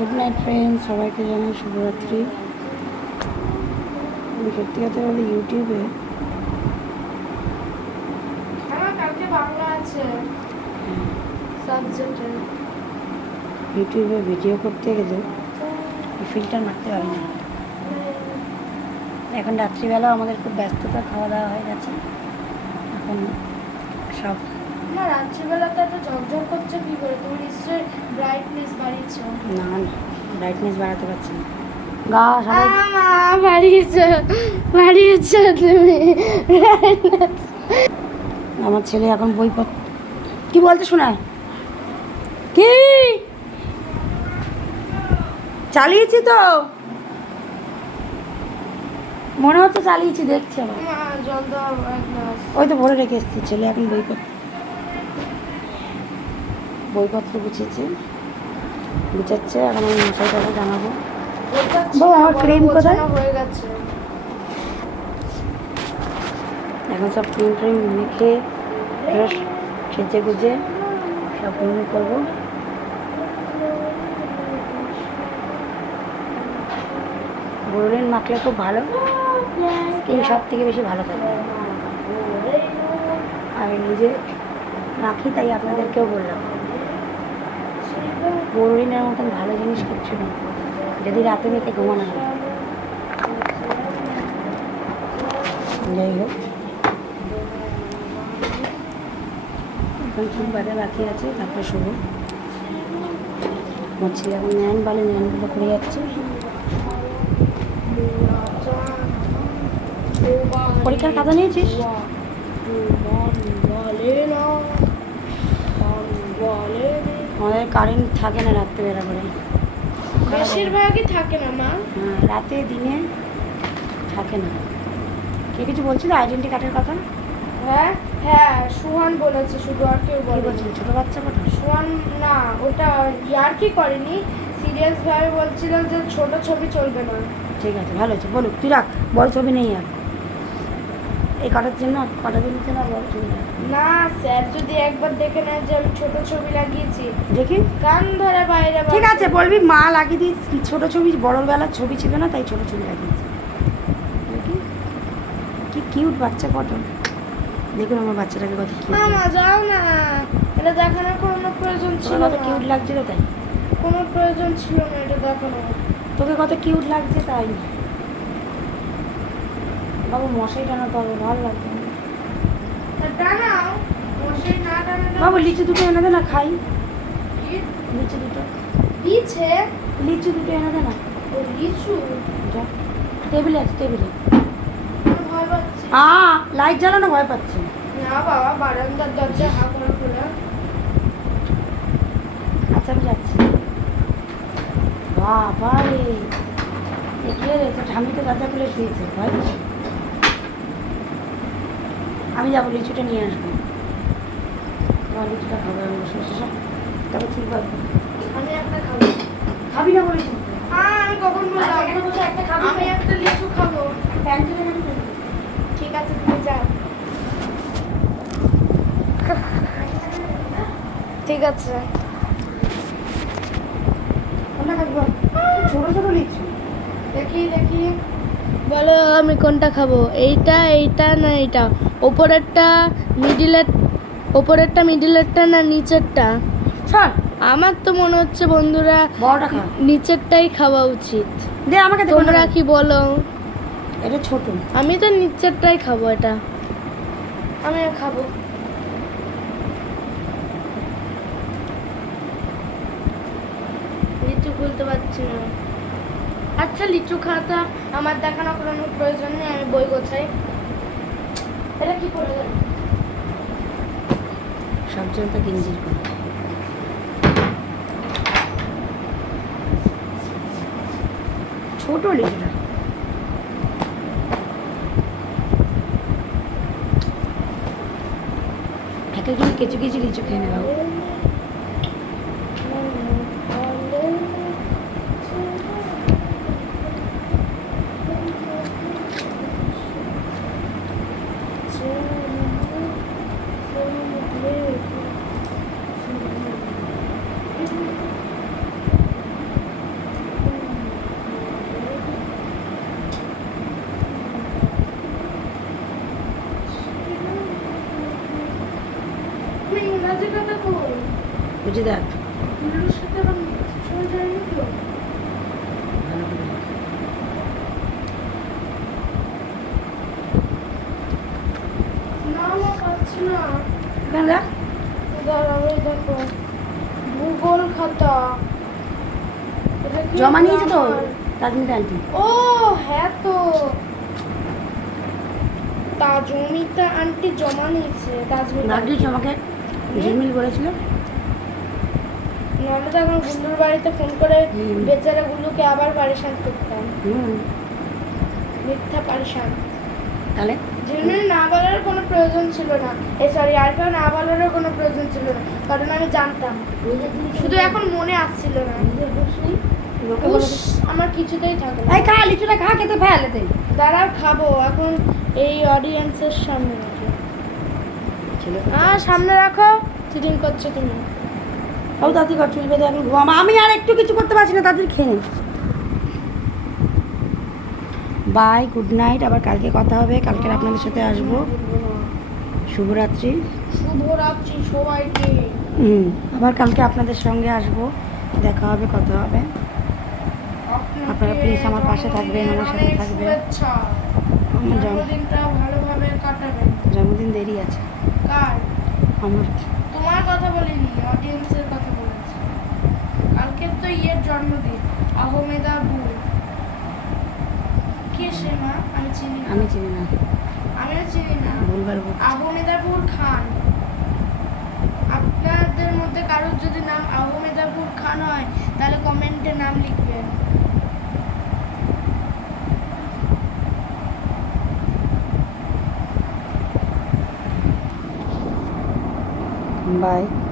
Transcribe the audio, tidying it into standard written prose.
Good night friend, সবাইকে জানাই শুভরাত্রি। আমি সত্যি কথা বলি, ইউটিউবে কালকে বাংলা আছে সাবজেক্টে। ইউটিউবে ভিডিও করতে গেলে ফিল্টার মারতে পারি না। এখন রাত্রিবেলাও আমাদের খুব ব্যস্ততা, খাওয়া দাওয়া হয়ে গেছে। এখন সব না, রাত্রিবেলাতে এত ঝকঝক করছে কি করে? তুমি নিশ্চয়ই ব্রাইটনেস বাড়িয়েছো। না, ব্রাইটনেস বাড়াতে পারছি না। গা সবাই বাড়িয়েছো তুমি। আমার ছেলে এখন বইপত্র কি বলতে শোনায়, কি চালিয়েছি তো মনে হচ্ছে চালিয়েছি, দেখছি আমার। জল দাও এক গ্লাস। ওই তো ভরে রেখে এসেছি। ছেলে এখন বইপত্র গুছাচ্ছে। এখন আমি মশাইটাকে জানাবো। বউ, আমার ক্রিম কোথায়? হয়ে গেছে। এখন সব ক্রিম মেখে ড্রেস সেজে গুজে সব রুমে করবো। বোরোলিন মাখলে খুব ভালো, স্কিন সব থেকে বেশি ভালো থাকে। আমি নিজে মাখি, তাই আপনাদেরকেও বললাম, বোরোলিনের মতন ভালো জিনিস কিচ্ছু নেই যদি রাতে মেখে ঘুমানো হয়। যাই হোক, এখন চুল বাঁধা বাকি আছে, তারপরে শুভ। আমার ছেলে এখন ন্যানগুলো করে যাচ্ছে। পরীক্ষার খাতা নিয়েছিস? আমাদের কারেন্ট থাকে না রাত্রেবেলা করে, বেশিরভাগই থাকে না মা। হ্যাঁ, রাতে দিনে থাকে না। কে কিছু বলছিল আইডেন্টি কার্ডের কথা? হ্যাঁ হ্যাঁ, সুহান বলেছে, শুধু আর কেউ কি বলেছে। বলছিল? ছোটো বাচ্চা কথা? সুহান না, ওটা ইয়ার কি করেনি, সিরিয়াস ভাবে বলছিল যে ছোট ছবি চলবে না। ঠিক আছে, ভালো হয়েছে, বলুক। তুই রাখ, বড় ছবি নেই আর। এই কটার জন্য বড় ছবি রাখ। না, স্যার যদি একবার দেখে নেয় যে আমি ছোট ছবি লাগিয়েছি, দেখি কান ধরে বাইরে ঠিক আছে, বলবি মা লাগিয়ে দিই ছোটো ছবি, বড়বেলার ছবি ছিল না তাই ছোটো ছবি লাগিয়েছি। দেখি কি কিউট বাচ্চা ফটো। দেখুন আমার বাচ্চাটাকে কত কিউট, মামা যাও না, এটা দেখানোর কোনো প্রয়োজন ছিল কত না। কিউট লাগছিল তাই। কোনো প্রয়োজন ছিল না এটা দেখানোর। তোকে কত কিউট লাগছে তাই। বাবু মশাই টানা পাবো, ভালো লাগছে না। টানাও, মশাই না টানালে বাবু লিচু দুটো এনে দে না, খাই। কি? লিচু দুটো লিচু এনে দে না। ও লিচু, যা, টেবিলে আছে, টেবিলে। আমার ভয় পাচ্ছে। লাইট জ্বালানো, ভয় পাচ্ছে। না বাবা, বারান্দার দরজা হা করে খোলা। আচ্ছা, আমি যাচ্ছি। বাবা রে, কে রে? তো ঠাম্মি তো দরজা খুলে শুয়েছে, ভয় পাচ্ছে। আমি যাবো, লিচুটা নিয়ে আসবো। তোমার লিচুটা খাবো আমি বসে বসে, তবে ঠিক পাবো। আমি একটা খাবো। খাবি না বলেছি? হ্যাঁ, আমি কখন বললাম? এখানে বসে একটা খাবি? আমি একটা লিচু খাবো। প্যান্ট তুলে নাকি তুই? ঠিক আছে, তুমি যাও। ঠিক আছে। কোনটা খাবি বল? ছোটো ছোটো লিচু। দেখি বলো আমি কোনটা খাবো, এইটা না এইটা? মিডিলেরটা না নিচেরটা? শোন, আমার তো মনে হচ্ছে বন্ধুরা বড়টা খা। নিচেরটাই খাওয়া উচিত। দে আমাকে, দে। তোমরা কি বলো? এটা ছোট। আমি তো নিচেরটাই খাবো, এটা আমি খাবো। লিচু খুলতে পারছি না। আচ্ছা, লিচু খাওয়াটা আমার দেখানো কোনো প্রয়োজন নেই, আমি বই গোছাই। এটা কি করে গেল? সব জন্য তো গেঞ্জির করে। ছোট লিচুটা। এক একজন কিছু কিছু লিচু খেয়ে নেওয়া। বুঝে দেখ গুল্লুর সাথে আবার চলে যায়নি তো? না না পাচ্ছি না। এখানে দেখ দাঁড়াও, এই দেখো ভূগোল খাতা। এটা কি জমা নিয়েছে তো আমার? তাজমিতা আন্টি। ও হ্যাঁ তো, তাজমিতা আন্টি জমা নিয়েছে। তাজমিতা ভাগ্যিস আন্টি। আমাকে ঝিলমিল বলেছিল। নাহলে তো এখন গুল্লুর বাড়িতে ফোন করে হুম। বেচারা গুল্লুকে আবার পারেশান করতাম। হুম মিথ্যা পারেশান। তাহলে ঝিলমিল না বলার কোনো প্রয়োজন ছিল না, সরি আরিফা না বলারও কোনো প্রয়োজন ছিল না, কারণ আমি জানতাম। শুধু এখন মনে আসছিল না। লোকে উস, বলে আমার কিছুতেই থাকে না। এই খা লিচুটা খা, খেতে ফেলে দে। দাঁড়াও খাবো এখন এই অডিয়েন্সের সামনে রাখো। সামনে রাখো, চিটিং করছো তুমি। ও তাড়াতাড়ি কর, চুল বেঁধে এখন ঘুমাম। আমি আর একটু কিছু করতে পারছি না, তাড়াতাড়ি খেয়ে নিন। Bye, good night. আবার কালকে কথা হবে, কালকে আপনাদের সাথে আসবো। শুভরাত্রি। শুভরাত্রি সবাইকে। আবার কালকে আপনাদের সঙ্গে আসবো, দেখা হবে, কথা হবে। আপনারা please আমার পাশে থাকবেন, আমার সাথে অনেক থাকবেন। শুভেচ্ছা। আমার জন্মদিনটা ভালোভাবে কাটাবেন। জন্মদিন দেরি আছে কার? আমার। তোমার কথা বলিনি, অডিয়েন্সের কথা বলেছি। কালকে তো ইয়ের জন্মদিন, আহমেদা বুল। কে সে মা? আমি চিনি না। আমি চিনি না, আমিও চিনি না। ভুলবার বল। আহমেদাপুর খান। আপনাদের মধ্যে কারোর যদি নাম আহমেদাপুর খান হয় তাহলে কমেন্টে নাম লিখবেন। বাই।